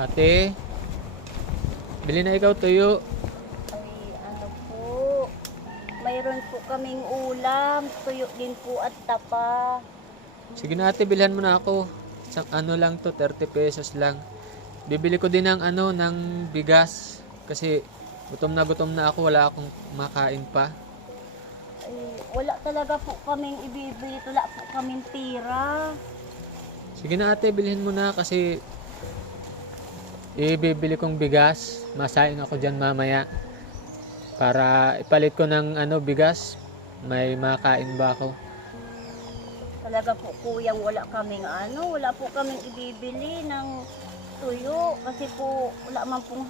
Ate, bili na ikaw tuyo. Ay, ano po, mayroon po kaming ulam, tuyo din po at tapa. Sige na ate, bilhan mo na ako. Isang ano lang to, 30 pesos lang. Bibili ko din ng ano, ng bigas. Kasi gutom na ako, wala akong makain pa. Ay, wala talaga po kaming ibibili, wala po kaming pira. Sige na ate, bilhin mo na kasi ibibili kong bigas. Masaing ako dyan mamaya. Para ipalit ko ng ano, bigas. May makain ba ako? Talaga po kuyang wala po kaming ibibili ng tuyo kasi po wala man pong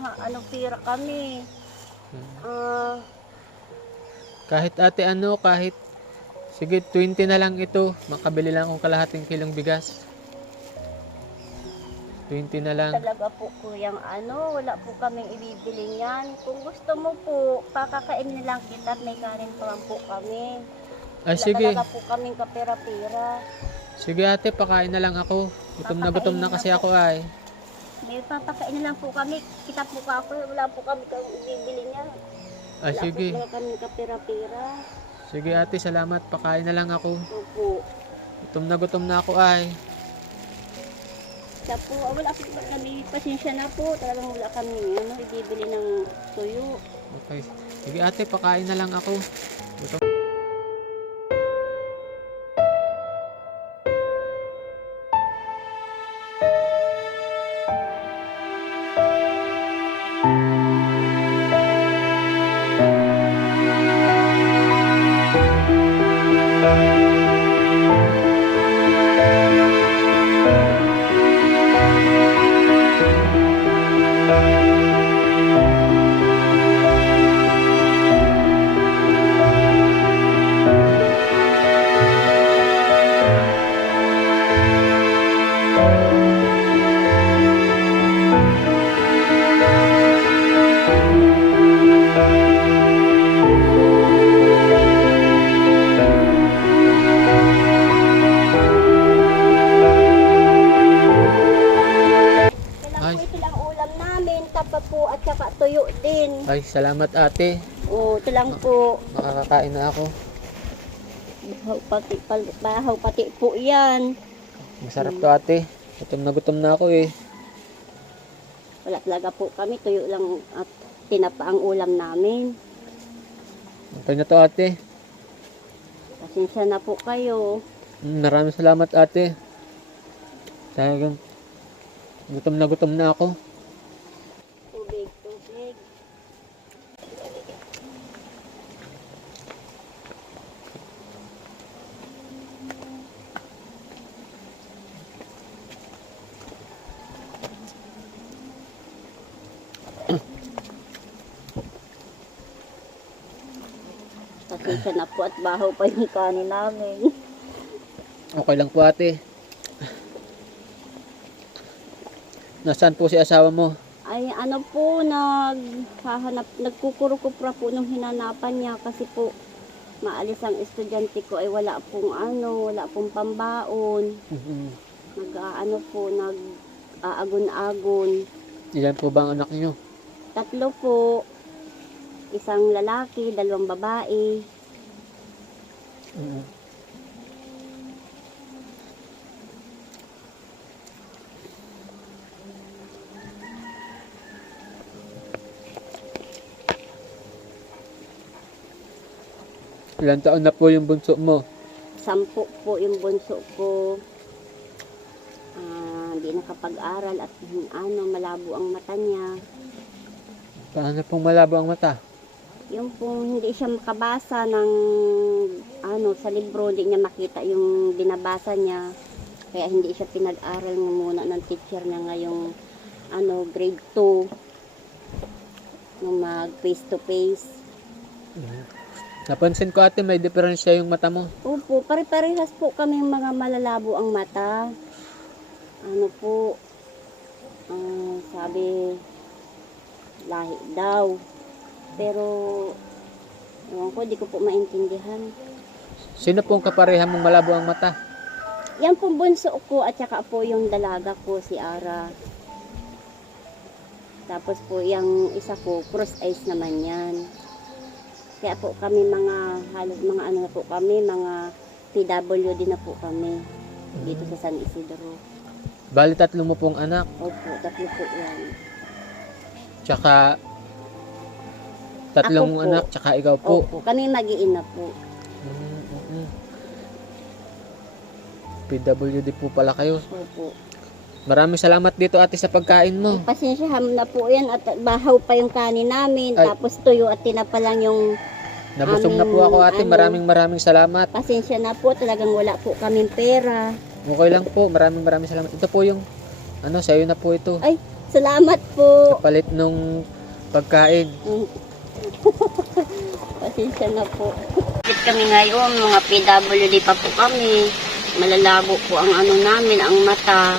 pira kami. Kahit ate ano, kahit sige 20 na lang ito. Makabili lang akong kalahating kilong bigas. 20 na lang. Talaga po kuyang wala po kaming ibibili niyan. Kung gusto mo po, pakakainin lang kita at may kanin pa lang po kami. Ay Wala sige. talaga po kaming kapira-pira. Sige ate, pakain na lang ako. Gutom na kasi ako ay. May papakainin lang po kami. Kita po ka ako, wala po kami kang ibibili niyan. Ay Wala sige. po kaming kapira-pira. Sige ate, salamat. Pakain na lang ako. Opo. Gutom na ako ay. Kaya po, wala po kami, pasensya na po. Talagang wala kami ibibili ng tuyo. Okay. Sige ate, pakain na lang ako. Gutom. Ay. Ito lang ulam namin, tapa po at saka tuyo din. Ay, salamat ate. O, ito lang po. Makakakain na ako. Bahaw pati po yan. Masarap to ate. Gutom na ako eh. Wala talaga po kami, tuyo lang at tinapa ang ulam namin. Okay na to ate. Pasensya na po kayo. Maraming salamat ate. Talagang gutom na ako. Tubig, tubig. Pasensya na po at bahaw pa yung kanin namin. Okay lang po ate. Nasaan po si asawa mo? Ay po, nagkukurukupra po nung hinanapan niya kasi po maalis ang estudyante ko ay wala pong pambaon. Nag-aagon-agon. Ilan po ba ang anak niyo? 3 po, isang lalaki, 2 babae. Ilan taon na po yung bunso mo? 10 po yung bunso ko. Hindi nakapag-aral at malabo ang mata niya. Paano pong malabo ang mata? Yung pong hindi siya makabasa ng sa libro, hindi niya makita yung binabasa niya. Kaya hindi siya pinag-aral muna ng teacher niya ngayong grade 2 nung mag face to face. Napansin ko ate, may diferensya yung mata mo. Opo, pare-parehas po kami mga malalabo ang mata. Sabi lahi daw. Pero ewan ko, di ko po maintindihan. Sino pong kapareha mong malabo ang mata? Yan pong bunso ko at saka po yung dalaga ko, si Ara. Tapos po yung isa po, cross eyes naman yan. Kaya po kami halos mga ano na po kami, mga PWD na po kami dito sa San Isidro. Bali, 3 mo pong anak. Opo, 3 po yan. Tsaka 3 Ako mong po. anak, tsaka ikaw po. Opo, kami mag-iina po. PWD po pala kayo. Opo. Maraming salamat dito ate sa pagkain mo. Pasensyahan na po yan at bahaw pa yung kanin namin. Ay. Tapos tuyo at tinapa lang yung Nabusog na po ako ate. Maraming salamat. pasensya na po. Talagang wala po kaming pera. Okay lang po. Maraming salamat. Ito po yung sa'yo na po ito. Ay, salamat po. Kapalit nung pagkain. Pasensya na po. Kami ngayon, mga PWD pa po kami. Malalabo po ang ano namin, ang mata.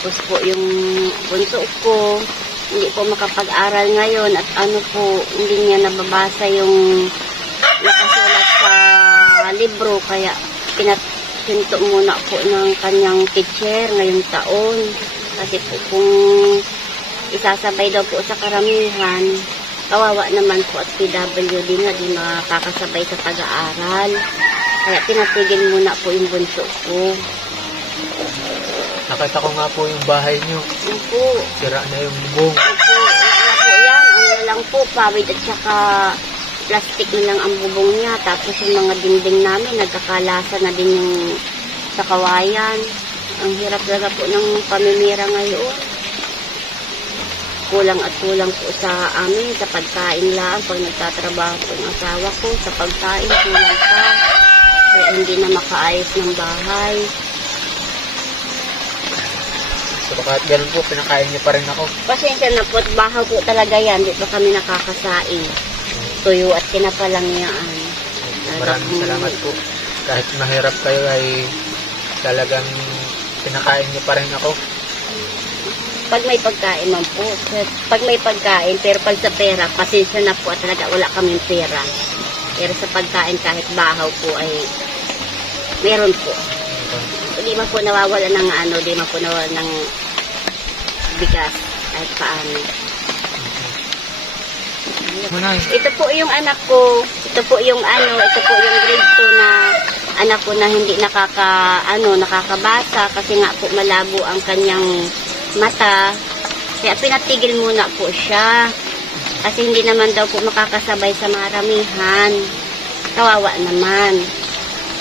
Tapos po yung bunso ko, hindi po makapag-aral ngayon at ano po, hindi niya nababasa yung nakasulat sa libro. Kaya pinatsinto muna po ng kanyang teacher ngayong taon. Kasi po kung isasabay daw po sa karamihan, kawawa naman po at PWD nga di makakasabay sa pag-aaral. Kaya pinatigil muna po yung bunso ko. Nakita ko nga po yung bahay nyo. Opo. Sira na yung bubong. Opo. Wala po yan. Ang lang po, pawid at saka plastic na lang ang bubong niya. Tapos yung mga dingding namin, nagkakalasa na din yung sa kawayan. Ang hirap talaga po ng pamimira ngayon. Kulang at kulang po sa amin, sa pagkain lang. Pag nagtatrabaho po yung asawa ko, sa pagkain, kulang pa. Kaya hindi na makaayos ng bahay. So kahit ganun po, pinakain niyo pa rin ako. Pasensya na po, at bahaw po talaga yan. Di pa kami nakakasain. Tuyo at kinapalang yan. Maraming salamat po. Kahit mahirap kayo ay talagang pinakain niyo pa rin ako. Pag may pagkain man po. Pag may pagkain, pero pag sa pera, pasensya na po at talaga wala kaming pera. Pero sa pagkain kahit bahaw po ay meron po. Hindi man po nawawala ng di man po nawawala ng bigas kahit paano. Ito po yung anak ko. Ito po yung ito po yung grade 2 na anak ko na hindi nakakabasa kasi nga po malabo ang kanyang mata. Kaya pinatigil muna po siya. Kasi hindi naman daw po makakasabay sa maramihan. Kawawa naman.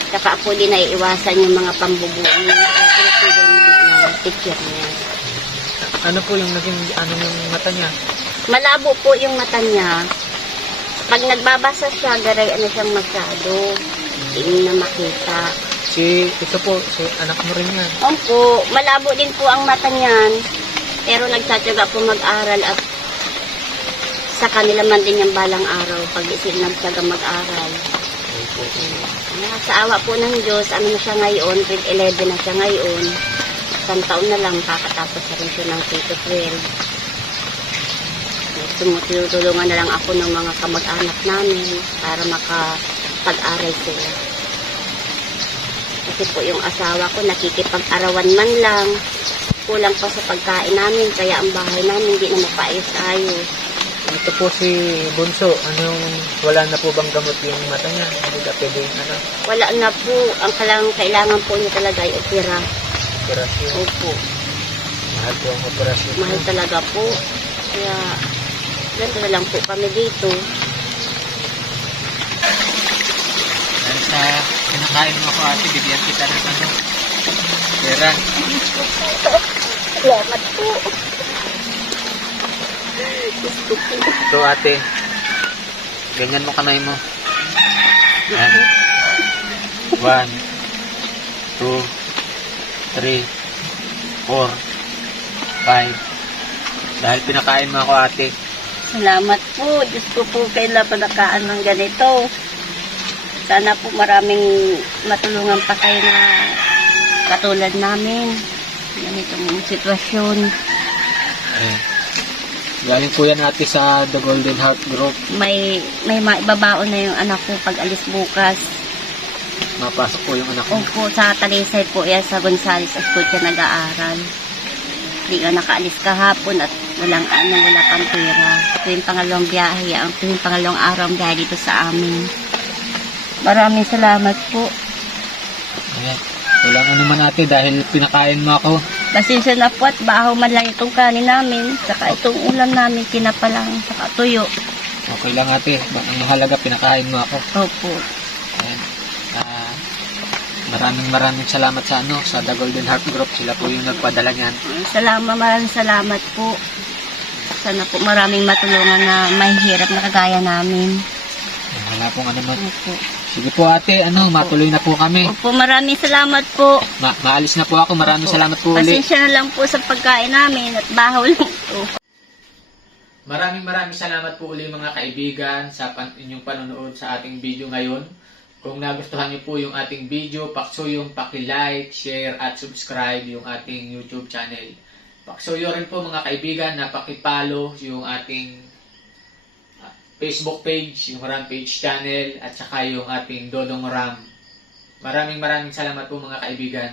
Saka po din naiiwasan yung mga pambubuli. Kaya pinatigil muna ng teacher niya. Ano po yung naging yung mata niya? Malabo po yung mata niya. Pag nagbabasa siya, garay siyang masyado. Hindi na makita. Ito po, anak mo rin yan. Opo, malabo din po ang mata niyan. Pero nagtsatsaga po mag-aral at sa kanila man din yung balang araw pag sila nagtsaga mag-aral. Sa awa po ng Diyos, na siya ngayon, grade 11 na siya ngayon. Isang taon na lang, kakatapos na rin siya ng K-12. Tumutulungan na lang ako ng mga kamag-anak namin para makapag-aral sila. Kasi po yung asawa ko nakikipag-arawan man lang. Kulang pa sa pagkain namin, kaya ang bahay namin hindi na mapaayos-ayos. Ito po si Bunso. Wala na po bang gamot yung mata niya? Hindi ka pwede Wala na po. Ang kailangan po niya talaga ay opera. operasyon. Opo. Mahal po ang operasyon. Mahal talaga po. Kaya, ganito na lang po kami dito. Dahil sa pinakain mo ako ate, bigyan kita ng pera. Salamat po. Gusto po. Ito ate, ganyan mo kamay mo. Yan. 1, 2, 3, 4, 5. Dahil pinakain mo ako ate. Salamat po. Diyos ko po kailan panakaan ng ganito. Sana po maraming matulungan pa kayo na katulad namin. Ganitong sitwasyon. Galing po yan ate sa The Golden Heart Group. May maibabaon na yung anak ko pag alis bukas. Mapasok po yung anak mo. Opo, sa Talisay po yan, sa Gonzales School siya nag-aaral. di nga nakaalis kahapon at wala pang pera. Ito yung pangalawang biyahe, ito yung pangalawang araw ang biyahe dito sa amin. Maraming salamat po. Ayan. Walang ano man ate dahil pinakain mo ako. Pasensya na po at bahaw man lang itong kanin namin, saka itong ulam namin, kinapalang, saka tuyo. Okay lang ate. Ang mahalaga pinakain mo ako. Opo. Ayan. Maraming salamat sa The Golden Heart Group. Sila po yung nagpadala niyan. Maraming salamat po. Sana po maraming matulungan na mahihirap na kagaya namin. Wala pong ano man. Opo. Sige po ate, matuloy na po kami. Opo, maraming salamat po. Maalis na po ako. Maraming salamat po ulit. Pasensya na lang po sa pagkain namin at bahaw lang ito. Maraming salamat po ulit mga kaibigan sa inyong panonood sa ating video ngayon. Kung nagustuhan niyo po yung ating video, paksuyong paki-like, share at subscribe yung ating YouTube channel. Paksuyo rin po mga kaibigan na paki-follow yung ating Facebook page, yung Ram Page channel at saka yung ating Dodong Ram. Maraming salamat po mga kaibigan.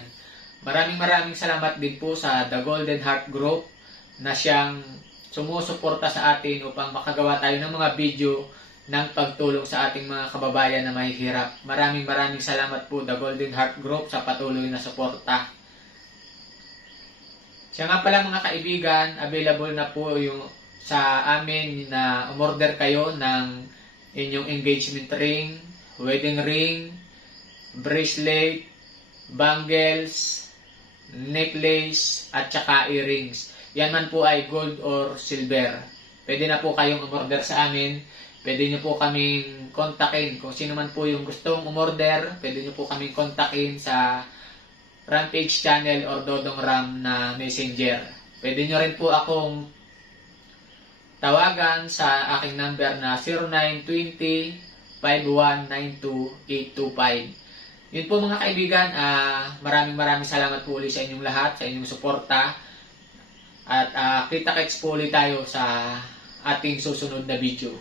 Maraming salamat din po sa The Golden Heart Group na siyang sumusuporta sa atin upang makagawa tayo ng mga video ng pagtulong sa ating mga kababayan na mahihirap. Maraming salamat po The Golden Heart Group sa patuloy na suporta. Siya nga pala mga kaibigan, available na po yung sa amin na umorder kayo ng inyong engagement ring, wedding ring, bracelet, bangles, necklace, at saka earrings. Yan man po ay gold or silver. Pwede na po kayong umorder sa amin. Pwede nyo po kaming kontakin. Kung sino man po yung gustong umorder, pwede nyo po kaming kontakin sa Rampage channel or Dodong Ram na messenger. Pwede nyo rin po akong tawagan sa aking number na 0920-5192-825. Yun po mga kaibigan, maraming salamat po ulit sa inyong lahat, sa inyong suporta. At kita-kits po ulit tayo sa ating susunod na video.